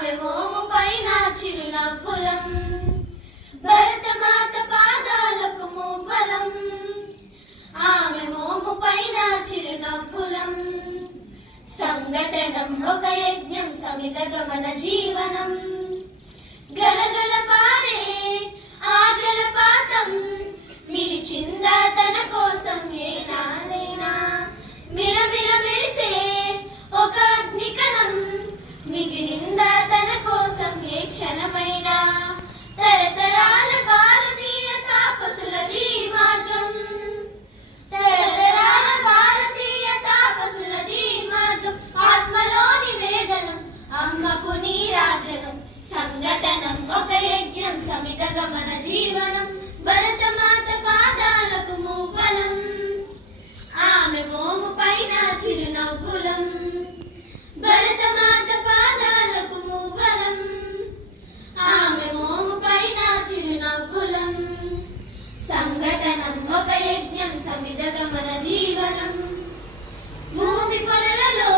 ఆమె మోము పైన చిరునవ్వులం భరతమాత పాదాలకు మూవలం ఆమె మోము పైన చిరునవ్వులం సంఘటనం ఒక యజ్ఞం సమితగమన జీవనం గలగల పారే ఆ జలపాతం నిలిచిందా తన కోసం ఏ క్షణమైనా మిలమిల మెరిసే ఒక అగ్నికణం మిగిలిందా తన కోసం ఏ క్షణమైనా తరతరాల భారతీయ తాపసులది మార్గం తరతరాల భారతీయ తాపసులది మార్గం ఆత్మలో నివేదనం అమ్మకు నీరాజనం సంఘటనం ఒక యజ్ఞం సమితగమన జీవనం భరతమాత పాదాలకు మూవలం ఆమె మోము పైన చిరునవ్వులం భరతమాత పాదాలకు మూవలం ఆమె మోము పైన చిరునవ్వులం సంఘటనం ఒక యజ్ఞం సమితగమన జీవనం భూమి పొరలలో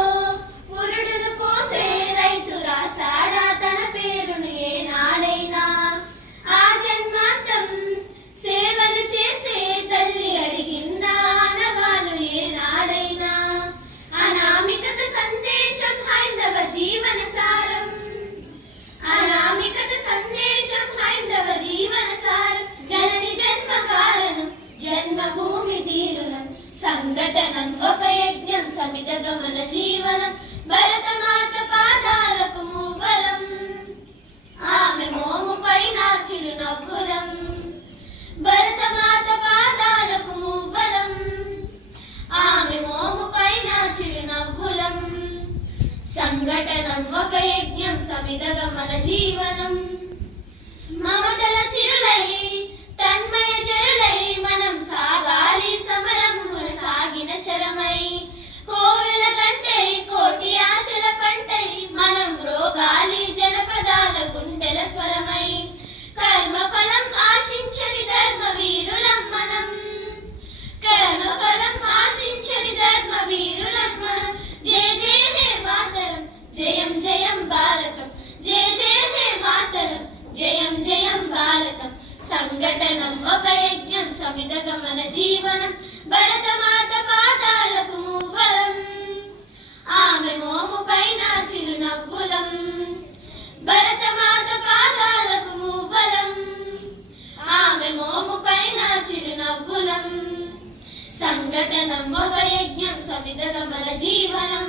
పురుడును పోసే రైతు రాసాడా తన పేరును ఏనాడైనా ఆ జన్మాంతం సేవలు చేసే తల్లి అడిగిందా ఆనవాలు ఏనాడైనా అనామికత సందేశం హైందవ జీవన సారం అనామికత సందేశం హైందవ జీవన సారం జనని జన్మ కారణం జన్మభూమి తీరునం సంఘటనం ఒక యజ్ఞం సమితగమన జీవనం భరతమాత పాదాలకు మూవలం ఆమె మోము పైన చిరునవ్వులం భరతమాత పాదాలకు మూవలం ఆమె మోము పైన చిరునవ్వులం సంఘటనం ఒక యజ్ఞం సమితగమన జీవనం మమతల సిరులై తన్మయ జరులై మనం సాగాలి సమరం సాగిన శరమై కోవెల గంటై కోటి ఆశల పంటై మనం రోగాలి జనపదాల గుండెల స్వరమై కర్మఫలం ఆశించని ధర్మ వీరులం మనం కర్మఫలం ఆశించని ధర్మ వీరులం మనం జయ జయ హే మాతరం జయం జయం భారతం జయ జయ హే మాతరం జయం జయం భారతం సంఘటనం ఒక యజ్ఞం సమితగమన జీవనం భరతమాత పాదాలకు మూవలం ఆమె మోము పైన చిరునవ్వులం భరతమాత పాదాలకు మూవలం ఆమె మోము పైన చిరునవ్వులం సంఘటనం ఒక యజ్ఞం సమితగమన జీవనం